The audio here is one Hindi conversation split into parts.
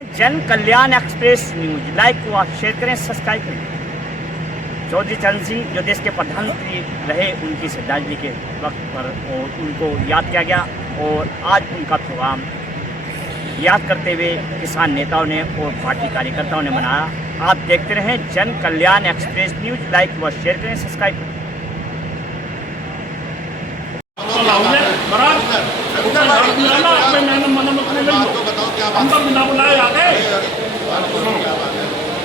जन कल्याण एक्सप्रेस न्यूज लाइक व शेयर करें, सब्सक्राइब करें। चौधरी चरण सिंह जो देश के प्रधानमंत्री रहे, उनकी श्रद्धांजलि के वक्त पर और उनको याद किया गया और आज उनका प्रोग्राम याद करते हुए किसान नेताओं ने और पार्टी कार्यकर्ताओं ने मनाया। आप देखते रहें जन कल्याण एक्सप्रेस न्यूज, लाइक व शेयर करें, सब्सक्राइब करें। अंदर बिना बुलाए आ गए।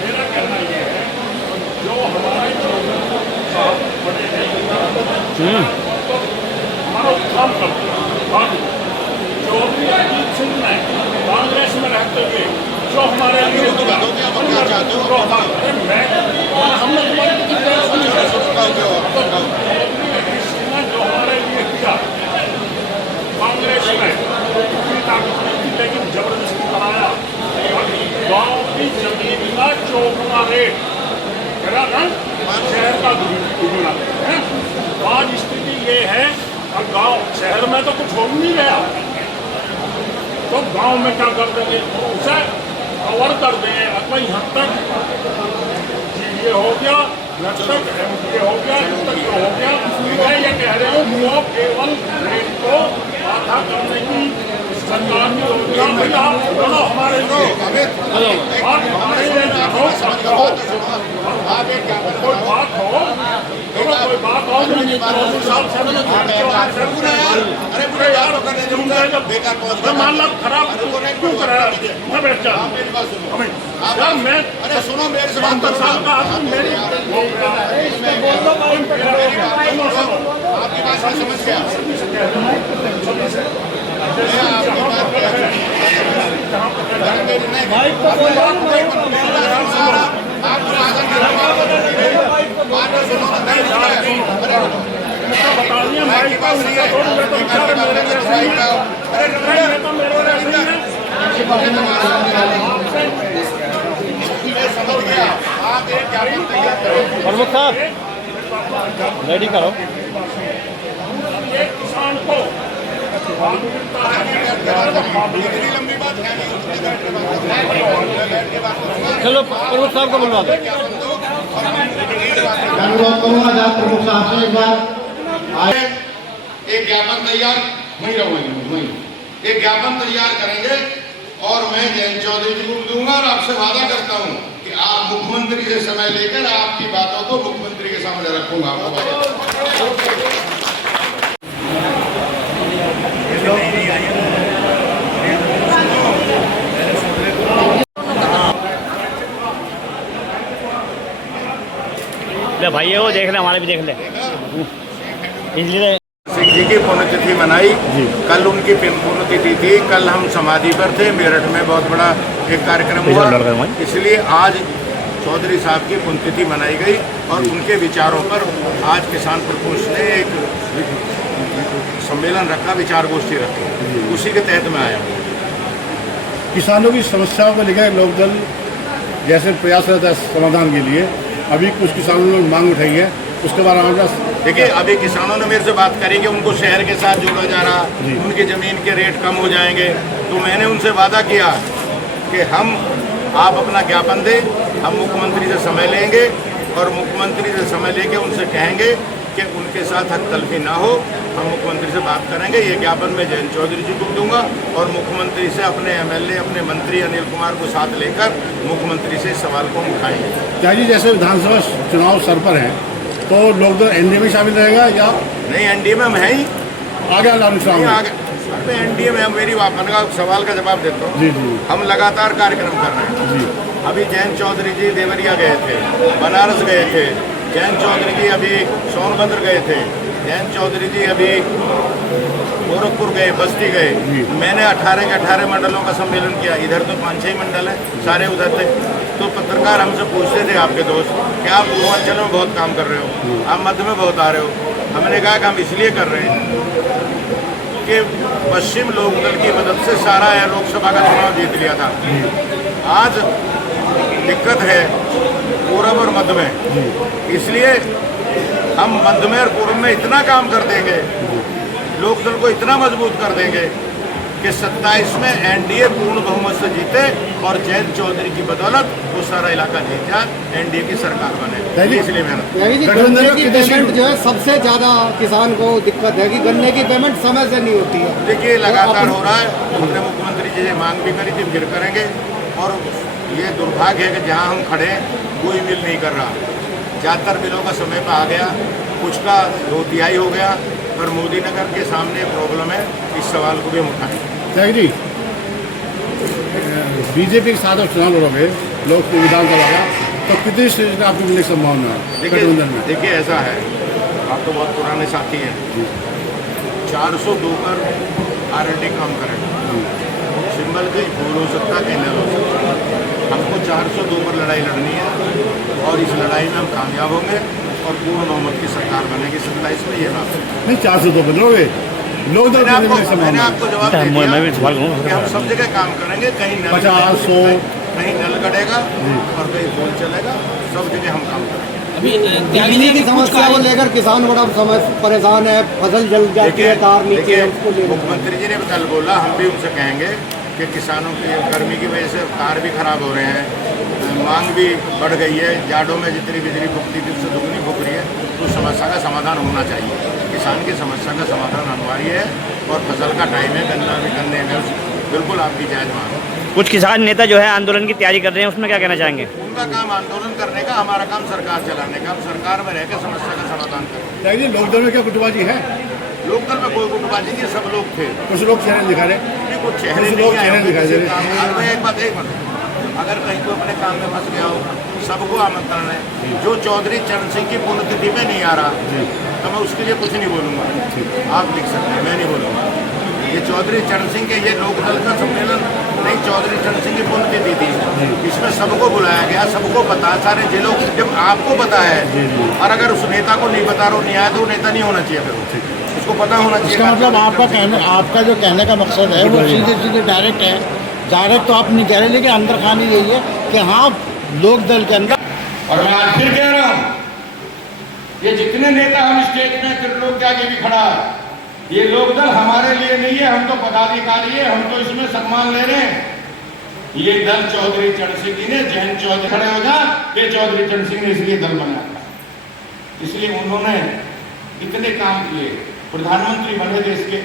मेरा कहना यह है, जो हमारे हमारा उत्थान करते जो अजीत सिंह ने कांग्रेस में रहते हुए जो हमारे लिए हमने जो हमारे लिए किया कांग्रेस में, लेकिन जबरदस्ती कराया। गाँव की जमीन का चौगुना रेट शहर का दुगुना है। आज स्थिति ये है, अब गाँव शहर में तो कुछ हो नहीं गया, तो गांव में क्या कर देंगे, उसे कवर कर देंगे। अथवा यहाँ तक ये हो गया, यहाँ तक ये हो गया, यहाँ तक ये हो गया। मैं ये कह रहा हूँ वो केवल रेट को आधा करने की सरकार की योजना भैया बोलो हमारे लिए हमारे लिए हो आगे क्या कोई बात हो, कोई बात हो अरे यार जब मान लो खराब क्यों कराया, मैं बैठ जा यार, मैं अरे सुनो मेरे से 72 साल का आदमी मेरी आपकी बात समझ गया। प्रमुख साहब रेडी करो। किसान को चलो प्रमुख साहब को बुलवा दो। प्रमुख साहब से एक बार एक ज्ञापन तैयार वहीं एक ज्ञापन तैयार करेंगे और मैं जयंत चौधरी जी को दूंगा और आपसे वादा करता हूं कि आप मुख्यमंत्री से समय लेकर आपकी बातों को मुख्यमंत्री के सामने रखूंगा। ले भाई वो देख ले, हमारे भी देख ले। इसलिए सिंह जी की पुण्यतिथि मनाई, कल उनकी पुण्यतिथि थी। कल हम समाधि पर थे, मेरठ में बहुत बड़ा एक कार्यक्रम हुआ, इसलिए आज चौधरी साहब की पुण्यतिथि मनाई गई और उनके विचारों पर आज किसान प्रकोष्ठ ने एक सम्मेलन रखा, विचार गोष्ठी रखी, उसी के तहत मैं आया हूँ। किसानों की समस्याओं को लेकर लोकदल जैसे प्रयास रहता है समाधान के लिए, अभी कुछ किसानों ने मांग उठाई है, उसके बारे में देखिए अभी किसानों ने मेरे से बात करी कि उनको शहर के साथ जोड़ा जा रहा, उनकी ज़मीन के रेट कम हो जाएंगे। तो मैंने उनसे वादा किया कि आप अपना ज्ञापन दें, हम मुख्यमंत्री से समय लेंगे और मुख्यमंत्री से समय लेके उनसे कहेंगे कि उनके साथ हक तलफी ना हो, हम मुख्यमंत्री से बात करेंगे। ये ज्ञापन मैं जयंत चौधरी जी को दूंगा और मुख्यमंत्री से अपने MLA अपने मंत्री अनिल कुमार को साथ लेकर मुख्यमंत्री से इस सवाल को हम उठाएंगे। क्या जी जैसे विधानसभा चुनाव सर पर है तो लोकदल NDA में शामिल रहेगा या नहीं? NDA में हम है ही आगे NDA में हम मेरी सवाल का जवाब देता हूँ। जी हम लगातार कार्यक्रम कर रहे हैं जी। अभी जयंत चौधरी जी देवरिया गए थे, बनारस गए थे, जयंत चौधरी जी अभी सोनभद्र गए थे, जयंत चौधरी जी अभी गोरखपुर गए, बस्ती गए। मैंने 18 के 18 मंडलों का सम्मेलन किया। इधर तो 5-6 मंडल है, सारे उधर थे। तो पत्रकार हमसे पूछते थे, आपके दोस्त, कि आप पूर्वांचल में बहुत काम कर रहे हो, आप मध्य में बहुत आ रहे हो। हमने कहा कि हम इसलिए कर रहे हैं कि पश्चिम लोकदल की मदद से सारा लोकसभा का चुनाव जीत लिया था। आज दिक्कत है पूरब और मध्य में, इसलिए हम मध्य में और पूर्व में इतना काम कर देंगे, लोकदल को इतना मजबूत कर देंगे कि 27 में एनडीए पूर्ण बहुमत से जीते और जयंत चौधरी की बदौलत वो सारा इलाका जीत जाए, एनडीए की सरकार बने। इसलिए मैंने यानी कि गन्ने की पेमेंट जो है सबसे ज़्यादा किसान को दिक्कत है कि गन्ने की पेमेंट समय से नहीं होती है। देखिए लगातार हो रहा है, हमने मुख्यमंत्री जी से मांग भी करी थी, फिर करेंगे। और ये दुर्भाग्य है कि जहाँ हम खड़े कोई मिल नहीं कर रहा। ज़्यादातर बिलों का समय पर आ गया, कुछ का 2/3 हो गया, पर मोदी नगर के सामने प्रॉब्लम है, इस सवाल को भी हम उठाएं। त्यागी जी, बीजेपी के साथ आप चुनाव लड़ोगे लोग विधानसभा का, तो कितनी सीट में आपको मिलने की संभावना है गठबंधन में? देखिए ऐसा है, आप तो बहुत पुराने साथी हैं, 402 पर आरएलडी काम करेगा, सिंबल कहीं फूल हो सकता है, कहीं नल हो सकता है। हमको 402 पर लड़ाई लड़नी है और इस लड़ाई में हम कामयाब होंगे और पूर्ण बहुमत की सरकार बनेगी 27 में। ये बात नहीं, 402 पर लड़ोगे लोग। मैंने आपको जवाब दे दिया कि हम सब जगह काम करेंगे, कहीं नल 50-100 कहीं नल गड़ेगा और कहीं फूल चलेगा, सब जगह हम काम करेंगे। बिजली की समस्या को लेकर किसान बड़ा परेशान है, फसल जल जाती है, तार नीचे है, उसको लेकर मुख्यमंत्री जी ने कल बोला, हम भी उनसे कहेंगे कि किसानों की गर्मी की वजह से तार भी खराब हो रहे हैं, मांग भी बढ़ गई है, जाड़ों में जितनी बिजली फूकती थी उससे दुगनी फूक रही है, तो समस्या का समाधान होना चाहिए। किसान की समस्या का समाधान अनिवार्य है और फसल का टाइम है, गन्ना भी करने में बिल्कुल आपकी जायज़ मांग। कुछ किसान नेता जो है आंदोलन की तैयारी कर रहे हैं, उसमें क्या कहना चाहेंगे? उनका काम आंदोलन करने का, हमारा काम सरकार चलाने का। हम सरकार में रहकर समस्या का समाधान करें। त्यागी जी, लोकदल में क्या गुटबाजी है? लोकदल में कोई गुटबाजी नहीं, सब लोग थे। कुछ लोग चेहरे दिखा रहे, कुछ चेहरे कुछ नहीं लोग आए चेहरे दिखाई दे रहे। एक बात अगर कहीं को अपने काम में फंस गया हो, सबको आमंत्रण है। जो चौधरी चरण सिंह की पुण्यतिथि में नहीं आ रहा तो मैं उसके लिए कुछ नहीं बोलूँगा, आप लिख सकते हैं, मैं नहीं बोलूँगा। ये चौधरी चरण सिंह के ये लोकदल का सम्मेलन नहीं, चौधरी चरण सिंह की पुण्यतिथि थी, इसमें सबको बुलाया गया, सबको पता, सारे जिलों जब आपको पता है और अगर उस नेता को नहीं बता रहा नहीं आया तो वो नेता नहीं होना चाहिए, फिर उसको पता होना चाहिए। इसका मतलब आपका जो कहने का मकसद है वो सीधे डायरेक्ट है। डायरेक्ट तो आप नहीं कह रहे, लेकिन अंदर खानी यही है कि हाँ लोक दल के अंदर। और मैं आज फिर कह रहा हूं, ये जितने नेता हम स्टेज में त्रिलोक के आगे भी खड़ा है, ये लोक दल हमारे लिए नहीं है, हम तो पदाधिकारी है, हम तो इसमें सम्मान ले रहे हैं। ये दल चौधरी चरण सिंह जी ने, जयंत चौधरी खड़े हो जा, ये चौधरी चरण सिंह ने इसलिए दल बनाया, इसलिए उन्होंने इतने काम किए, प्रधानमंत्री बने देश के।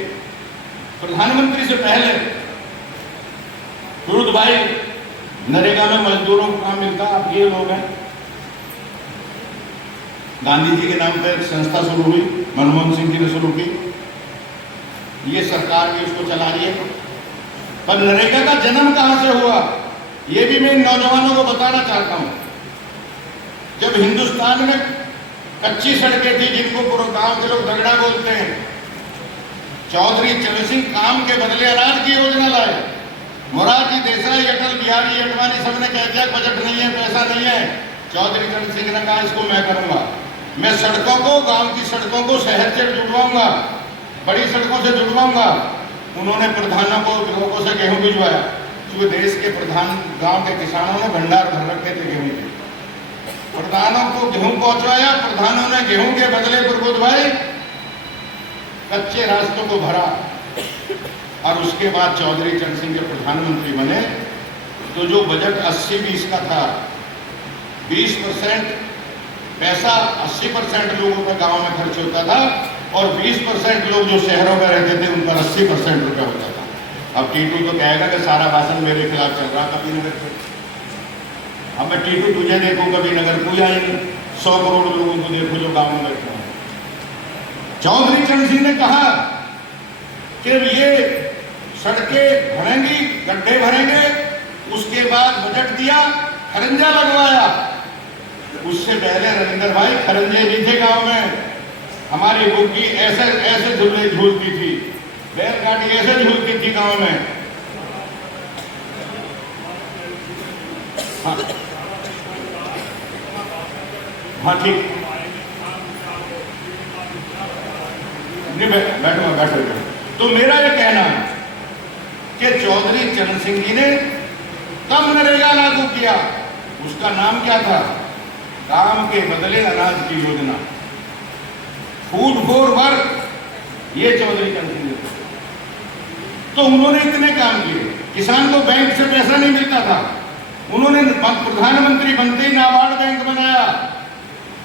प्रधानमंत्री से पहले गुरुद भाई नरेगा में मजदूरों को काम मिलता, अब ये लोग हैं। गांधी जी के नाम पर संस्था शुरू हुई, मनमोहन सिंह जी ने शुरू की, ये सरकार भी उसको चला रही है। पर नरेगा का जन्म कहां से हुआ, ये भी मैं नौजवानों को बताना चाहता हूं। जब हिंदुस्तान में कच्ची सड़कें थी, जिनको पूरे गांव के लोग दगड़ा बोलते हैं, चौधरी चरण सिंह काम के बदले अनाज की योजना लाए। मोरारजी देसाई, अटल बिहारी अडवाणी सबने कह दिया बजट नहीं है, पैसा नहीं है। चौधरी चरण सिंह ने कहा इसको मैं करूंगा, मैं सड़कों को, गांव की सड़कों को शहर से जुड़वाऊंगा, बड़ी सड़कों से जुड़वाऊंगा। उन्होंने प्रधानों को लोगों से गेहूं भिजवाया, क्योंकि देश के प्रधान गांव के किसानों ने भंडार भर रखे थे गेहूं के। प्रधानों को गेहूं पहुंचवाया, प्रधानों ने गेहूं के बदले गुरगुद भाई कच्चे रास्तों को भरा। और उसके बाद चौधरी चरण सिंह जब प्रधानमंत्री बने तो जो बजट 80-20 का था, 20% पैसा 80% लोगों का गांव में खर्च होता था और 20% लोग जो शहरों में रहते थे उन पर 80% रुपया होता था। अब टीटू तो कहेगा कि सारा भाषण मेरे खिलाफ चल रहा कभी नगर पे। अब मैं टीटू तुझे देखूं कभी नगर कोई आई नहीं, 100 करोड़ लोगों को देखो जो गाँव में बैठे हैं। चौधरी चरण सिंह ने कहा कि ये सड़कें भरेंगी, गड्ढे भरेंगे, उसके बाद बजट दिया, खरंजा लगवाया। उससे पहले रविंदर भाई खरंजे भी थे गांव में, हमारी बुग्गी ऐसे ऐसे झूले झूलती थी, बैलगाड़ी ऐसे झूलती थी गांव में। हाँ ठीक, नहीं बैठो। तो मेरा यह कहना है कि चौधरी चरण सिंह जी ने तब नरेगा लागू किया, उसका नाम क्या था, काम के बदले अनाज की योजना, फूड फॉर वर्क, ये चौधरी चरण सिंह ने। तो उन्होंने इतने काम किए। किसान को बैंक से पैसा नहीं मिलता था, उन्होंने प्रधानमंत्री बनते ही नाबार्ड बैंक बनाया।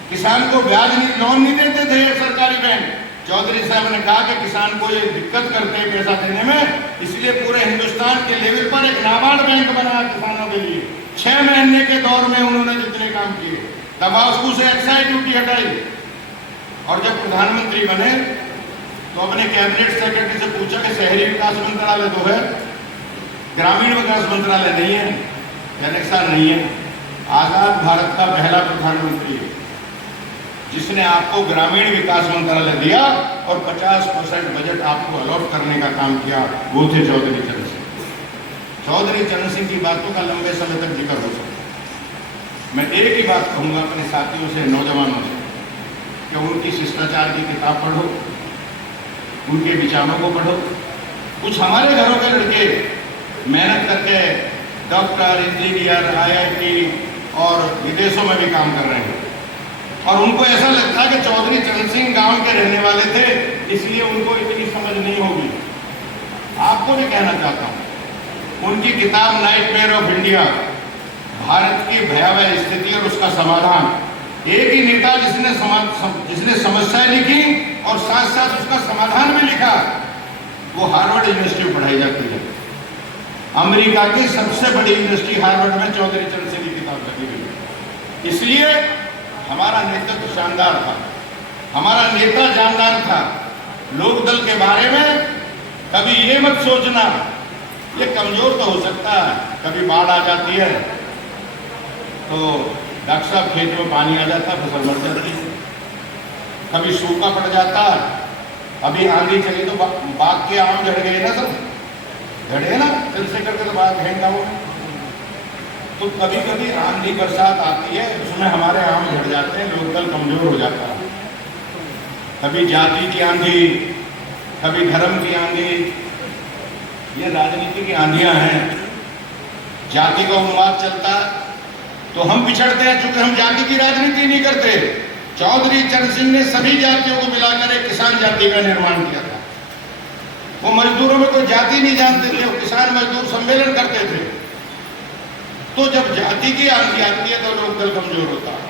किसान को ब्याज नहीं, लोन नहीं देते थे सरकारी बैंक। चौधरी साहब ने कहा कि किसान को ये दिक्कत करते हैं पैसा देने में, इसलिए पूरे हिंदुस्तान के लेवल पर एक नाबार्ड बैंक बनाया किसानों के लिए। 6 महीने के दौर में उन्होंने जितने काम किए, तंबाकू से एक्साइज ड्यूटी हटाई। और जब प्रधानमंत्री बने तो अपने कैबिनेट सेक्रेटरी से पूछा कि शहरी विकास मंत्रालय तो है, ग्रामीण विकास मंत्रालय नहीं है, कनेक्शन नहीं है। आजाद भारत का पहला प्रधानमंत्री है जिसने आपको ग्रामीण विकास मंत्रालय दिया और 50% बजट आपको अलॉट करने का काम किया, वो थे चौधरी चरण सिंह। चौधरी चरण सिंह की बातों का लंबे समय तक जिक्र हो सकता। मैं एक ही बात कहूँगा अपने साथियों से, नौजवानों से, कि उनकी शिष्टाचार की किताब पढ़ो, उनके विचारों को पढ़ो। कुछ हमारे घरों के लड़के मेहनत करके डॉक्टर, इंजीनियर, IIT और विदेशों में भी काम कर रहे हैं, और उनको ऐसा लगता है कि चौधरी चरण सिंह गांव के रहने वाले थे इसलिए उनको इतनी समझ नहीं होगी। आपको भी कहना चाहता हूँ, उनकी किताब नाइटमेयर ऑफ इंडिया, भारत की भयावह स्थिति और उसका समाधान, एक ही नेता जिसने समस्याएं लिखी और साथ साथ उसका समाधान भी लिखा, वो हार्वर्ड यूनिवर्सिटी में पढ़ाई जाती है। अमेरिका की सबसे बड़ी यूनिवर्सिटी हार्वर्ड में चौधरी चरण सिंह की किताब लिखी गई। इसलिए हमारा नेतृत्व शानदार था, हमारा नेता जानदार था। लोकदल के बारे में कभी ये मत सोचना ये कमजोर तो हो सकता है, कभी बाढ़ आ जाती है तो डॉक्टर साहब खेत में पानी आ जाता, फसल मर जाती है, कभी सूखा पड़ जाता, अभी आंधी चली तो बाग के आम झड़ गए ना, सब झड़े ना, चंद्रशेखर के तो बाग है गाँव में। तो कभी कभी आंधी बरसात आती है, उसमें हमारे आम झड़ जाते हैं, लोकदल कमजोर हो जाता है। कभी जाति की आंधी, कभी धर्म की आंधी, ये राजनीति की आंधियां हैं। जाति का उन्माद चलता तो हम पिछड़ते हैं, क्योंकि हम जाति की राजनीति नहीं करते। चौधरी चरण सिंह ने सभी जातियों को मिलाकर एक किसान जाति का निर्माण किया था। वो मजदूरों में कोई जाति नहीं जानते थे, वो किसान मजदूर सम्मेलन करते थे। तो जब जाति की आंधी आती है तो लोकदल कमजोर होता है,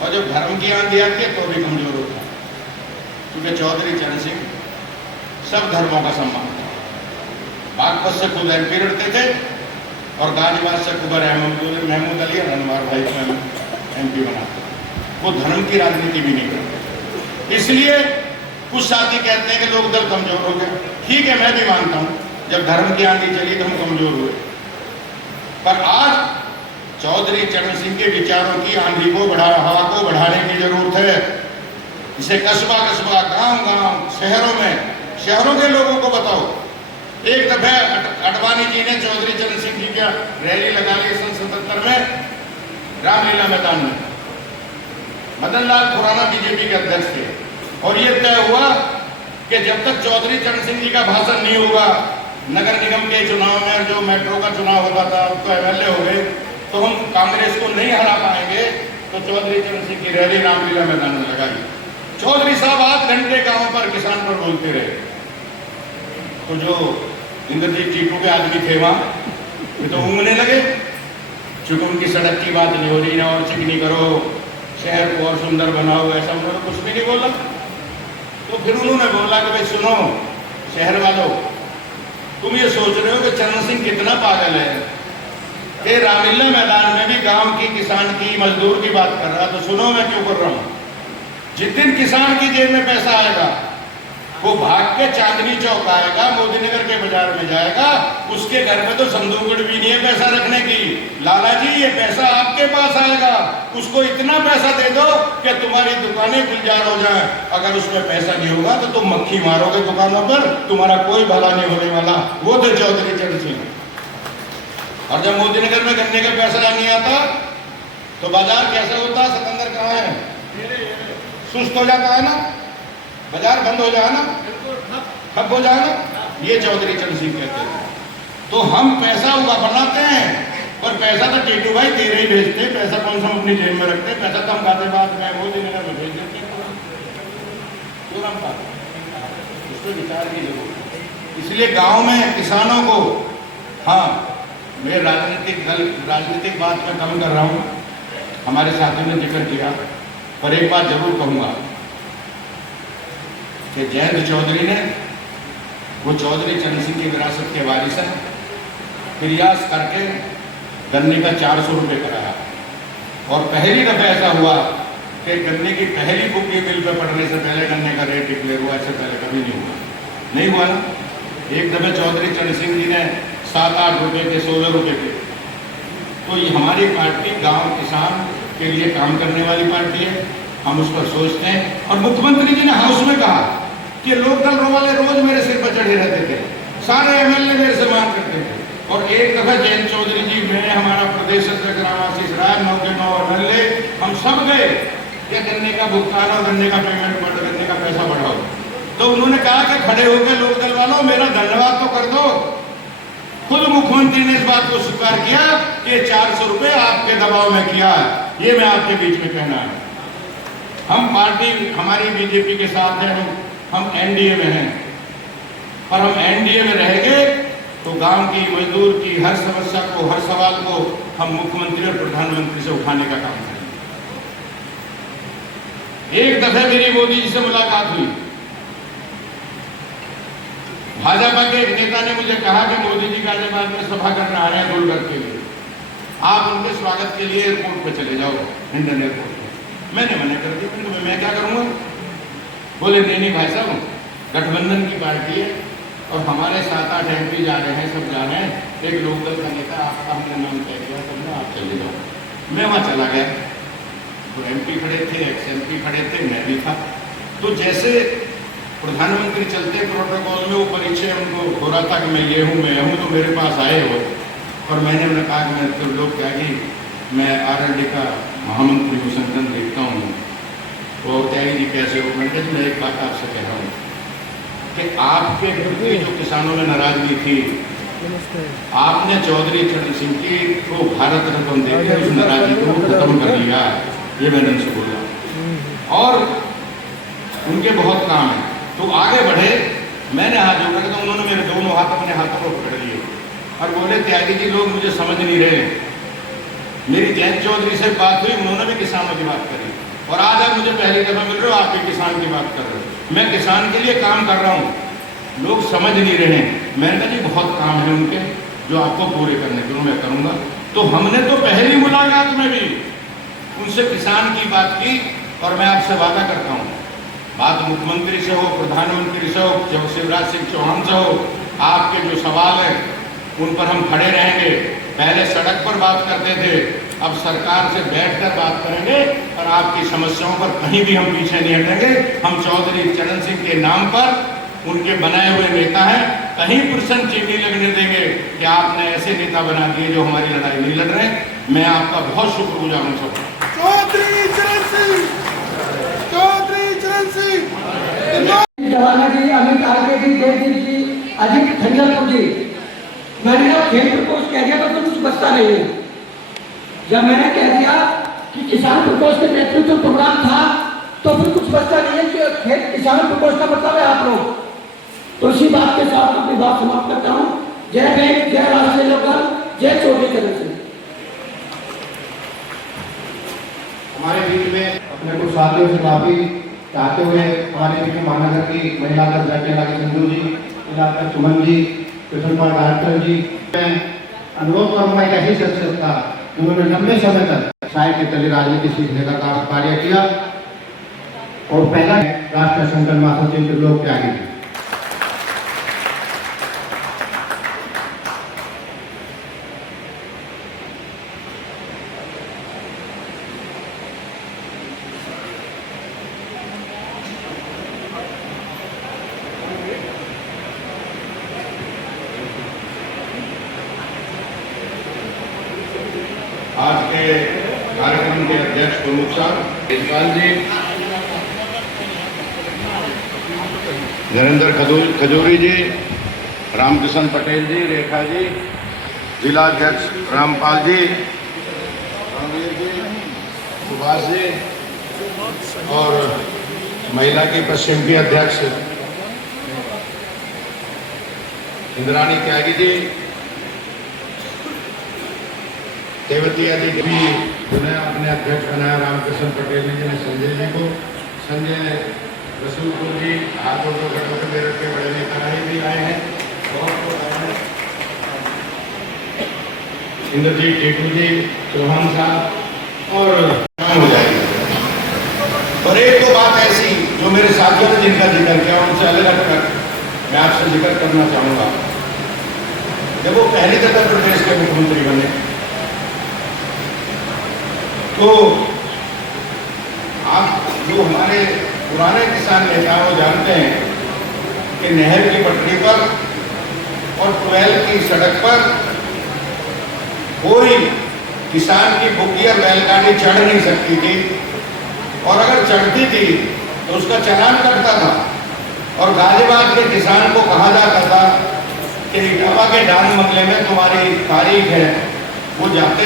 और जब धर्म की आंधी आती है तो भी कमजोर होता है। क्योंकि चौधरी चरण सिंह सब धर्मों का सम्मान था। बागपत से खुद MP लड़ते थे और गाजियाबाद से कुबर महमूद अली और अनवर भाई को MP बनाते। वो धर्म की राजनीति भी नहीं करते। इसलिए कुछ साथी कहते हैं कि लोकदल कमजोर हो गया। ठीक है, मैं भी मानता हूँ जब धर्म की आंधी चली तो हम कमजोर हुए, पर आज चौधरी चरण सिंह के विचारों की आंधी को हवा को बढ़ाने की जरूरत है। इसे कस्बा कस्बा, गांव गांव, शहरों के लोगों को बताओ। एक दफे अडवाणी जी ने चौधरी चरण सिंह जी का रैली लगा ली 77 में रामलीला मैदान में। मदन लाल खुराना BJP के अध्यक्ष थे, और ये तय हुआ कि जब तक चौधरी चरण सिंह जी का भाषण नहीं होगा, नगर निगम के चुनाव में जो मेट्रो का चुनाव होता था उसको MLA हो गए, तो हम कांग्रेस को नहीं हरा पाएंगे। तो चौधरी चरण सिंह की रैली रामलीला मैदान में लगाई। चौधरी साहब 8 घंटे गांव पर किसान पर बोलते रहे। तो जो इंद्रजीत टीटू के आदमी थे वहाँ, वे तो ऊँगने लगे, चूंकि उनकी सड़क की बात नहीं हो रही ना, और चिकनी करो, शहर को और सुंदर बनाओ, ऐसा उन्होंने कुछ भी नहीं बोला। तो फिर उन्होंने बोला कि भाई सुनो शहर वालों, तुम ये सोच रहे हो कि चरण सिंह कितना पागल है, ये रामलीला मैदान में भी गांव की, किसान की, मजदूर की बात कर रहा। तो सुनो मैं क्यों कर रहा हूँ। जिस दिन किसान की जेब में पैसा आएगा वो भाग के चांदनी चौक आएगा, मोदी नगर के बाजार में जाएगा, उसके घर में तो संदूकड़ भी नहीं है पैसा रखने की। लाला जी ये पैसा आपके पास आएगा, उसको इतना पैसा दे दो कि तुम्हारी दुकानें गुलजार हो जाए। अगर उसमें पैसा नहीं होगा तो तुम मक्खी मारोगे दुकानों पर, तुम्हारा कोई भला नहीं होने वाला। वो थे चौधरी चरण सिंह। और जब मोदी नगर में गन्ने का पैसा नहीं आता तो बाजार कैसे होता? सिकंदर कहाँ है? सुस्त हो जाता है ना, बाजार बंद हो जाए ना, ठप हो जाए ना। ये चौधरी चरण सिंह कहते हैं। तो हम पैसा हुआ बनाते हैं, पर पैसा तो टीटू भाई तेरे ही भेजते, पैसा कौन सा हम अपनी जेब में रखते, पैसा कम खाते बाद में मोदी नगर में भेज देते हैं। उसको विचार की जरूरत है। इसलिए गांव में किसानों को, हाँ मैं राजनीतिक बात में कम कर रहा हूँ, हमारे साथियों ने जिक्र किया, पर एक बात जरूर कहूँगा कि जयंत चौधरी ने, वो चौधरी चरण सिंह की विरासत के वारिस हैं, प्रयास करके गन्ने का 400 रुपये कराया। और पहली दफ़ा ऐसा हुआ कि गन्ने की पहली बुक के बिल पे पड़ने से पहले गन्ने का रेट डिक्लेयर हुआ, इससे पहले कभी नहीं हुआ ना। एक दफ़े चौधरी चरण सिंह जी ने 7-8 रुपये के 16 रुपये के। तो ये हमारी पार्टी गांव किसान के लिए काम करने वाली पार्टी है, हम उस पर सोचते हैं। और मुख्यमंत्री जी ने हाउस में कहा कि लोकदल वाले रोज मेरे सिर पर चढ़े रहते थे, सारे एमएलए मेरे से मांग करते थे। और एक दफ़ा जयंत चौधरी जी, मैं, हमारा प्रदेश अध्यक्ष रामाशीष राय, 9 के 9 एमएलए, हम सब गए कि गन्ने का भुगतान और गन्ने का पेमेंट बढ़, गन्ने का पैसा बढ़ाओ। तो उन्होंने कहा कि खड़े होकर लोकदल वालों मेरा धन्यवाद तो कर दो। खुद मुख्यमंत्री ने इस बात को स्वीकार किया कि 400 रुपये आपके दबाव में किया। ये मैं आपके बीच में कहना है। हम पार्टी हमारी बीजेपी के साथ है, हम एनडीए में हैं, और हम एनडीए में रहेंगे तो गांव की, मजदूर की हर समस्या को, हर सवाल को हम मुख्यमंत्री और प्रधानमंत्री से उठाने का काम करेंगे। एक दफे मेरी मोदी जी से मुलाकात हुई। भाजपा के एक नेता ने मुझे कहा कि मोदी जी गाजियाबाद में सभा करने आ रहे हैं गोलघर के लिए, आप उनके स्वागत के लिए एयरपोर्ट पे चले जाओ, हिंडन एयरपोर्ट पे। मैंने मना कर दिया, मैं क्या करूँगा। बोले नहीं भाई साहब, गठबंधन की पार्टी है और हमारे 7-8 MP जा रहे हैं, सब जा रहे हैं, एक लोकदल का नेता आपका हमने नाम कह दिया, तब आप चले जाओ। मैं वहाँ चला गया, तो MP खड़े थे, ex-MP खड़े थे, मैं भी था। तो जैसे प्रधानमंत्री चलते प्रोटोकॉल में वो परिचय उनको हो रहा था कि मैं ये हूँ, मैं हूँ, तो मेरे पास आए हो और मैंने उन्हें कहा कि मैं तो लोग क्या कि मैं RLD का महामंत्री हूँ, संगठन देखता हूँ। वो त्यागी जी कैसे हो? मैंने कहा मैं एक बात आपसे कह रहा हूँ कि आपके प्रति जो किसानों में नाराजगी थी, आपने चौधरी चरण सिंह की को भारत रत्न देकर उस नाराजगी को खत्म कर दिया। ये मैंने उनसे बोला और उनके बहुत काम है, तो आगे बढ़े। मैंने हाथ जोड़ा तो उन्होंने मेरे दोनों हाथ अपने हाथों को पकड़ लिए और बोले त्यागी जी लोग मुझे समझ नहीं रहे। मेरी जयंत चौधरी से बात हुई, उन्होंने भी किसानों की बात करी और आज आप मुझे पहली दफा मिल रहे हो, आप भी किसान की बात कर रहे हो। मैं किसान के लिए काम कर रहा हूँ, लोग समझ नहीं रहे हैं। मैंने कहा जी बहुत काम है उनके जो आपको पूरे करने के लिए मैं करूँगा। तो हमने तो पहली मुलाकात में भी उनसे किसान की बात की और मैं आपसे वादा करता हूँ, बात मुख्यमंत्री से हो, प्रधानमंत्री से हो, जब शिवराज सिंह चौहान से हो, आपके जो सवाल हैं उन पर हम खड़े रहेंगे। पहले सड़क पर बात करते थे, अब सरकार से बैठकर बात करेंगे और आपकी समस्याओं पर कहीं भी हम पीछे नहीं हटेंगे। हम चौधरी चरण सिंह के नाम पर उनके बनाए हुए नेता हैं, कहीं % चीनी लगने देंगे कि आपने ऐसे नेता बना दिए जो हमारी लड़ाई नहीं लड़ रहे। मैं आपका बहुत शुक्रगुजार हूँ सब। चौधरी चरण सिंह, चौधरी चरण सिंह, जवाना जी, अमित आगे जी, जयदीप जी, अजीत खंडरपुर जी। मैंने जब खेत प्रकोष्ठ कह दिया तो कुछ बचता नहीं है। जब मैंने कह दिया कि किसान प्रकोष्ठ के नेतृत्व प्रोग्राम था तो फिर कुछ बचता नहीं है कि खेत किसान प्रकोष्ठ का मतलब है आप लोग। तो इसी बात के साथ अपनी बात समाप्त करता हूँ। जय भीम, जय राष्ट्रीय लोकदल, जय चौधरी चरण सिंह। हमारे बीच में अपने कुछ साथियों से माफी चाहते हुए हमारे बीच में महानगर की महिला अध्यक्ष बैठने लगे संजू जी, जिला अध्यक्ष सुमन जी, कृष्ण कुमार डायरेक्टर जी। अनुरोध वर्मा एक ऐसी शख्सियत था जिन्होंने लंबे समय तक चाय के तले राजनीति सीखने का कार्य किया और पहला राष्ट्रीय संगठन महासचिव त्रिलोक त्यागी जी। आज के कार्यक्रम के अध्यक्ष प्रमुख साहब केजरीवाल जी, नरेंद्र खजूरी जी, रामकिशन पटेल जी, रेखा जी, जिला अध्यक्ष रामपाल जी, रामवीर जी, सुभाष जी और महिला की पश्चिम की अध्यक्ष इंद्राणी त्यागी जी, तेवतिया जी भी उन्हें अपने अध्यक्ष बनाया, रामकृष्ण पटेल जी ने संजय जी को, संजय रसूलपुर जी, हाथों को गढ़ों के मेरठ के बड़े नेता भी आए हैं, बहुत आए हैं, इंद्रजीत टेटू जी, चौहान साहब और काम हो जाएगी। और एक दो बात ऐसी जो मेरे साथियों ने जिनका जिक्र किया उनसे अलग हटकर मैं आपसे जिक्र करना चाहूंगा। जब वो पहली दफा प्रदेश के मुख्यमंत्री बने तो आप जो हमारे पुराने किसान नेता वो जानते हैं कि नहर की पटरी पर और ट्वेल्व की सड़क पर कोई किसान की बुग्गी या बैलगाड़ी चढ़ नहीं सकती थी, और अगर चढ़ती थी तो उसका चालान कटता था। और गाजियाबाद के किसान को कहा जाता था कि इटावा के डान बंगले में तुम्हारी तारीख है, वो जाते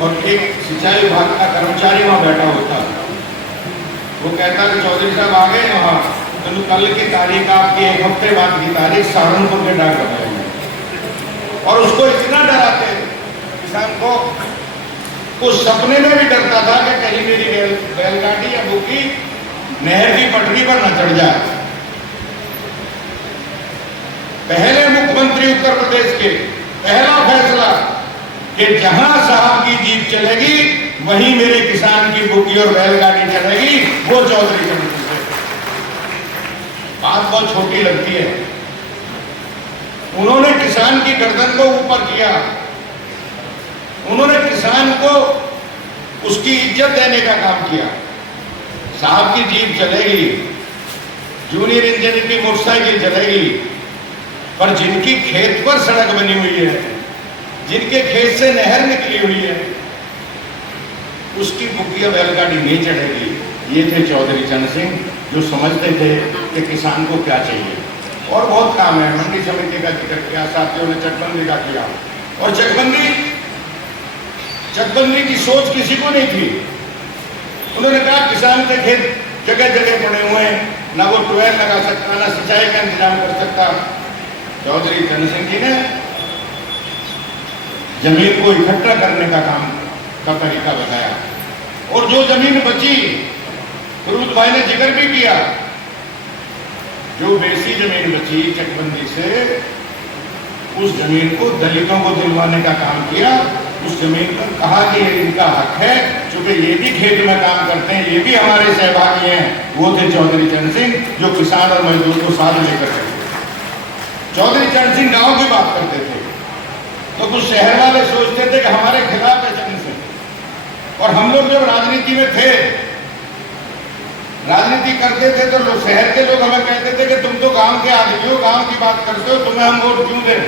और एक सिंचाई विभाग का कर्मचारी वहाँ बैठा होता, वो कहता कि चौधरी साहब आ गए वहाँ, तो कल की तारीख आपकी एक हफ्ते बाद की तारीख सहारनपुर के डाक बताएंगे। और उसको इतना डराते किसान को, उस सपने में भी डरता था कि कहीं मेरी बैलगाड़ी या बुग्गी नहर की पटरी पर न चढ़ जाए। पहले मुख्यमंत्री उत्तर प्रदेश के पहला फैसला कि जहां साहब की जीप चलेगी वहीं मेरे किसान की बुग्गी और बैलगाड़ी चलेगी, वो चौधरी चरण सिंह थे। बात बहुत छोटी लगती है, उन्होंने किसान की गर्दन को ऊपर किया, उन्होंने किसान को उसकी इज्जत देने का काम किया। साहब की जीप चलेगी, जूनियर इंजीनियर की मोटरसाइकिल चलेगी, पर जिनकी खेत पर सड़क बनी हुई है, जिनके खेत से नहर निकली हुई है, उसकी बुग्गी बैलगाड़ी नहीं चढ़ेगी। ये थे चौधरी चरण सिंह, जो समझते थे कि किसान को क्या चाहिए। और बहुत काम है, मंडी समिति का जिक्र किया, साथियों ने चकबंदी का किया, और चकबंदी की सोच किसी को नहीं थी। उन्होंने कहा किसान के खेत जगह जगह पड़े हुए हैं, ना वो ट्यूबवेल लगा सकता, ना सिंचाई का इंतजाम कर सकता। चौधरी चरण सिंह जी ने जमीन को इकट्ठा करने का काम का तरीका बताया, और जो जमीन बची, फरूद भाई ने जिक्र भी किया, जो बेसी जमीन बची चकबंदी से, उस जमीन को दलितों को दिलवाने का काम किया। उस जमीन पर कहा कि ये इनका हक है, चूंकि ये भी खेत में काम करते हैं, ये भी हमारे सहभागी हैं। वो थे चौधरी चरण सिंह, जो किसान और मजदूर को साथ लेकर गए। चौधरी चरण सिंह गांव की बात करते थे तो कुछ शहर वाले सोचते थे कि हमारे खिलाफ है चरण सिंह, और हम लोग जब राजनीति में थे, राजनीति करते थे, तो लोग शहर के लोग हमें कहते थे कि तुम तो गांव के आदमी हो, गांव की बात करते हो, तुम्हें हम वोट क्यों दें।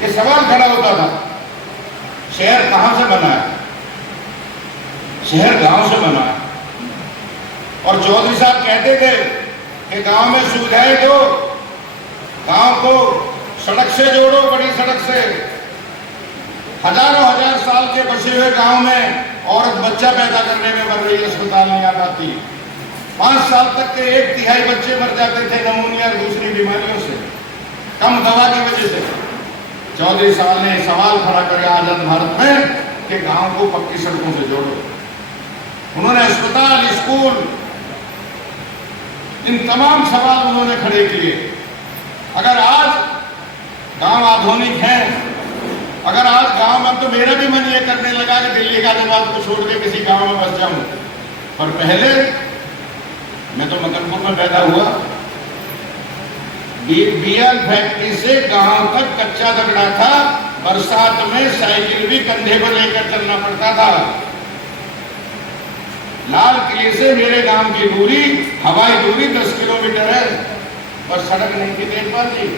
ये सवाल खड़ा होता था। शहर कहां से बना है? शहर गांव से बना है। और चौधरी साहब कहते थे कि गांव में सुविधाएं दो, गांव को सड़क से जोड़ो, बड़ी सड़क से। हजारों हजार साल के बसे हुए गांव में औरत बच्चा पैदा करने में मर रही है, अस्पताल नहीं आ पाती। 5 साल तक के 1/3 बच्चे मर जाते थे नमूनिया और दूसरी बीमारियों से, कम दवा की वजह से। चौधरी साहब ने सवाल खड़ा कर आजाद भारत में कि गांव को पक्की सड़कों से जोड़ो। उन्होंने अस्पताल, स्कूल, इन तमाम सवाल उन्होंने खड़े किए। अगर आज गांव आधुनिक हैं, अगर आज गांव में, तो मेरा भी मन ये करने लगा कि दिल्ली का जमात को छोड़ के किसी गांव में बस जाऊं। पर पहले मैं तो मकनपुर में पैदा हुआ, बीएल फैक्ट्री से गांव तक कच्चा दगड़ा था, बरसात में साइकिल भी कंधे पर लेकर चलना पड़ता था। लाल किले से मेरे गांव की दूरी, हवाई दूरी 10 किलोमीटर है, पर सड़क नहीं थी देखभाल जी।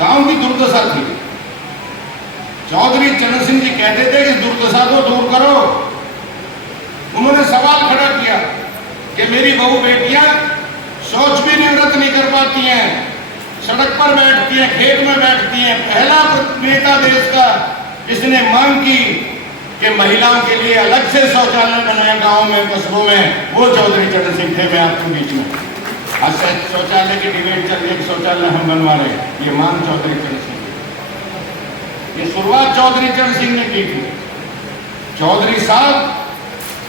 गांव की दुर्दशा थी। चौधरी चरण सिंह जी कहते थे कि दुर्दशा को दूर करो। उन्होंने सवाल खड़ा किया कि मेरी बहू बेटियां शौच भी निवृत्त नहीं कर पाती हैं, सड़क पर बैठती हैं, खेत में बैठती हैं। पहला नेता देश का जिसने मांग की कि महिलाओं के लिए अलग से शौचालय बनाए गांव में, कस्बों में, वो चौधरी चरण सिंह थे। मैं आपके बीच में अच्छा शौचालय की डिबेट चल रही है, शौचालय हम बनवा रहे हैं, ये मान चौधरी चरण सिंह, ये शुरुआत चौधरी चरण सिंह ने की थी। चौधरी साहब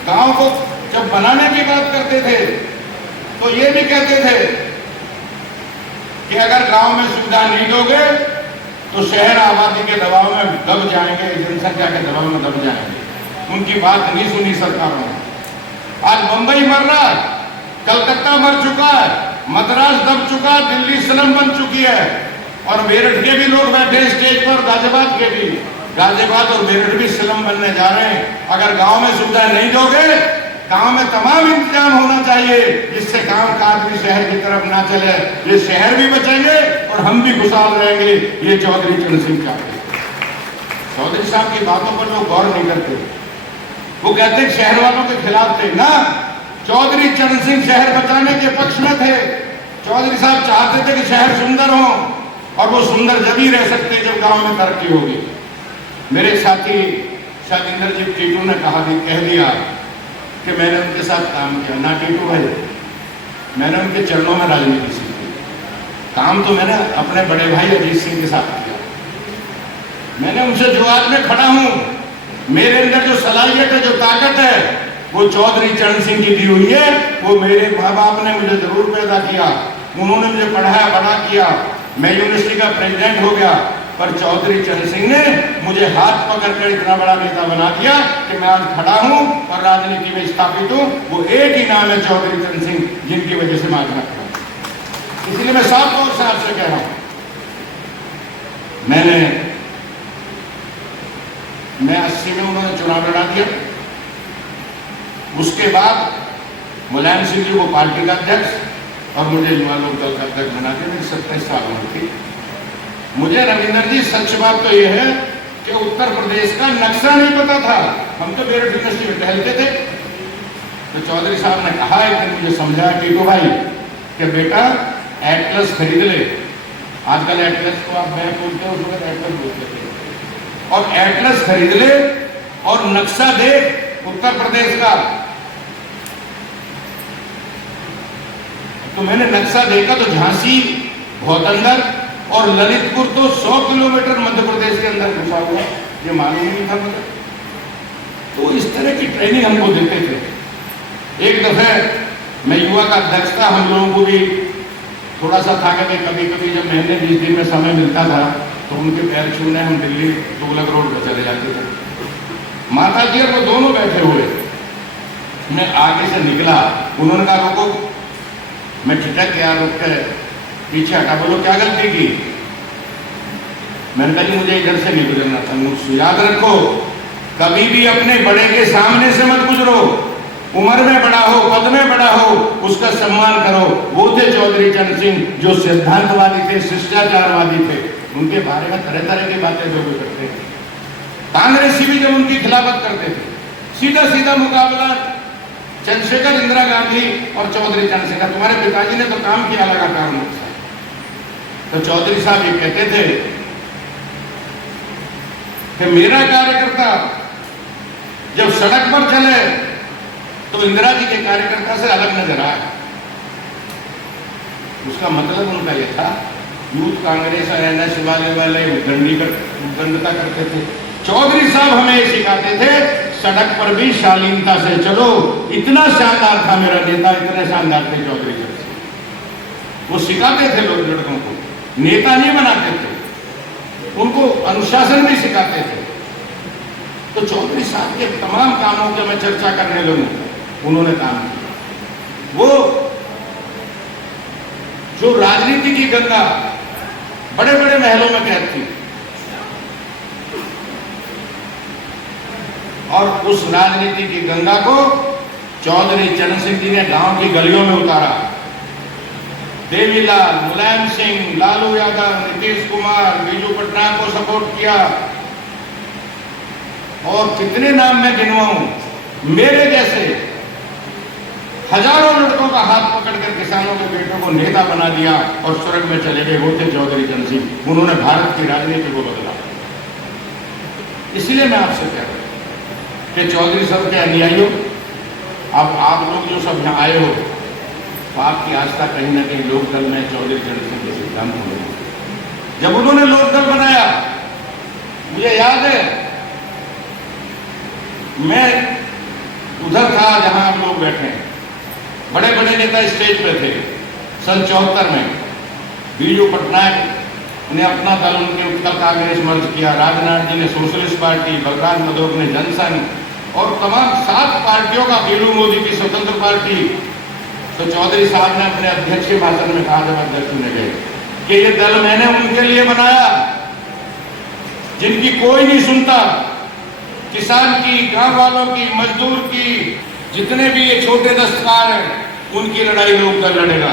गांव को जब बनाने की बात करते थे तो ये भी कहते थे कि अगर गांव में सुविधा नहीं दोगे तो शहर आबादी के दबाव में दब जाएंगे, जनसंख्या के दबाव में दब जाएंगे। उनकी बात नहीं सुनी सरकारों ने। आज बंबई मर रहा है, कलकत्ता मर चुका है, मद्रास दब चुका है, दिल्ली स्लम बन चुकी है, और मेरठ के भी लोग बैठे स्टेज पर, गाजियाबाद के भी, गाजियाबाद और मेरठ भी स्लम बनने जा रहे हैं। अगर गांव में सुविधा नहीं दोगे, गांव में तमाम इंतजाम होना चाहिए जिससे गांव का आदमी शहर की तरफ ना चले, ये शहर भी बचेंगे और हम भी खुशहाल रहेंगे। ये चौधरी चरण सिंह चाहते। चौधरी साहब की बातों पर लोग गौर नहीं करते, वो कहते शहर वालों के खिलाफ थे ना। चौधरी चरण सिंह शहर बचाने के पक्ष में थे। चौधरी साहब चाहते थे कि शहर सुंदर हो, और वो सुंदर जब ही रह सकते जब गांव में तरक्की होगी। मेरे साथी शायद इंद्रजीत टीटू ने कह दिया कि मैंने उनके साथ काम किया। ना टीटू भाई, मैंने उनके चरणों में राजनीति सीखी। काम तो मैंने अपने बड़े भाई अजीत सिंह के साथ किया। मैंने उनसे जो आज मैं खड़ा हूं, मेरे अंदर जो सलाहियत है, जो ताकत है, वो चौधरी चरण सिंह की दी हुई है। वो मेरे माँ बाप ने मुझे जरूर पैदा किया, उन्होंने मुझे पढ़ाया, बड़ा किया, मैं यूनिवर्सिटी का प्रेसिडेंट हो गया, पर चौधरी चरण सिंह ने मुझे हाथ पकड़कर इतना बड़ा नेता बना दिया कि मैं आज खड़ा हूं और राजनीति में स्थापित हूं। वो एक ही नाम है चौधरी चरण सिंह, जिनकी वजह से मैं आज खड़ा हूं। इसलिए मैं साफ तौर से आपसे कह रहा हूं, मैं 80 में उन्होंने चुनाव लड़ा दिया। उसके बाद मुलायम सिंह जी को पार्टी का अध्यक्ष और मुझे युवा लोक दल का अध्यक्ष बना दिया। मेरी 27 साल उम्र थी। मुझे रविंदर जी सच बात तो यह है कि उत्तर प्रदेश का नक्शा नहीं पता था। हम तो मेरठ यूनिवर्सिटी में टहलते थे, तो चौधरी साहब ने कहा एक दिन मुझे समझाया, टीटू भाई कि बेटा एटलस खरीद ले। आजकल एटलस को आप मैप बोलते हो, उसको एटलस बोलते थे, और एटलस खरीद ले और नक्शा देख उत्तर प्रदेश का। तो मैंने नक्शा देखा तो झांसी बहुत अंदर और ललितपुर तो 100 किलोमीटर मध्य प्रदेश के अंदर घुसा हुआ, ये मालूम नहीं था मुझे। तो इस तरह की ट्रेनिंग हमको देते थे। एक दफे मैं युवा का अध्यक्ष था, हम लोगों को भी थोड़ा सा था कि कभी कभी जब महीने 20 दिन में समय मिलता था तो उनके पैर छूने हम दिल्ली तुगलक रोड पर चले जाते थे। माता जी और वो दोनों बैठे हुए, मैं आगे से निकला, उन्होंने कहा रुको, मैं ठिठक गया, रुक के पीछे हटा, बोलो क्या गलती की? मैंने कहा जी मुझे इधर से नहीं गुजरना था। मुझसे याद रखो, कभी भी अपने बड़े के सामने से मत गुजरो। उम्र में बड़ा हो, पद में बड़ा हो, उसका सम्मान करो। वो थे चौधरी चरण सिंह, जो सिद्धांतवादी थे, शिष्टाचारवादी थे। उनके बारे में तरह तरह की बातें लोग करते थे। कांग्रेसी भी जब उनकी खिलाफत करते थे, सीधा सीधा मुकाबला चंद्रशेखर, इंदिरा गांधी और चौधरी चरण सिंह। तुम्हारे पिताजी ने तो काम किया लगातार मुझसे। तो चौधरी साहब ये कहते थे कि मेरा कार्यकर्ता जब सड़क पर चले तो इंदिरा जी के कार्यकर्ता से अलग नजर आए। उसका मतलब उनका यह था, यूथ कांग्रेस और एनएस वाले उद्दंडता करते थे। चौधरी साहब हमें ये सिखाते थे, सड़क पर भी शालीनता से चलो। इतना शानदार था मेरा नेता, इतने शानदार थे चौधरी साहब। वो सिखाते थे लोग, लड़कों को नेता नहीं बनाते थे, उनको अनुशासन भी सिखाते थे। तो चौधरी साहब के तमाम कामों की मैं चर्चा करने लगूं, उन्होंने काम किया। वो जो राजनीति की गंगा बड़े बड़े महलों में कैद थी, और उस राजनीति की गंगा को चौधरी चरण सिंह जी ने गांव की गलियों में उतारा। देवीलाल, मुलायम सिंह, लालू यादव, नीतीश कुमार, बीजू पटनायक को सपोर्ट किया, और कितने नाम मैं गिनवाऊं। मेरे जैसे हजारों लड़कों का हाथ पकड़कर किसानों के बेटों को नेता बना दिया और स्वर्ग में चले गए। वो थे चौधरी चरण सिंह। उन्होंने भारत की राजनीति को बदला। इसलिए मैं आपसे कह रहा हूं कि चौधरी साहब के अनुयायियों, अब आप लोग जो सब यहाँ आए हो, तो आपकी आस्था कहीं ना कहीं लोकदल में चौधरी चरण सिंह के सिद्धांत में होगी। जब उन्होंने लोकदल बनाया, मुझे याद है मैं उधर था जहां हम लोग बैठे हैं, बड़े बड़े नेता स्टेज पे थे। सन 74 में बीजू पटनायक ने अपना दल उनके उत्कल कांग्रेस मर्ज किया, राजनाथ जी ने सोशलिस्ट पार्टी, बलराज मधोक ने जनसंघ और तमाम 7 पार्टियों का, बीलू मोदी की स्वतंत्र पार्टी। तो चौधरी साहब ने अपने अध्यक्ष के भाषण में कहा, जब अध्यक्ष चुने गए, कि ये दल मैंने उनके लिए बनाया जिनकी कोई नहीं सुनता, किसान की, गांव वालों की, मजदूर की, जितने भी ये छोटे दस्तकार हैं, उनकी लड़ाई लोकदल लड़ेगा।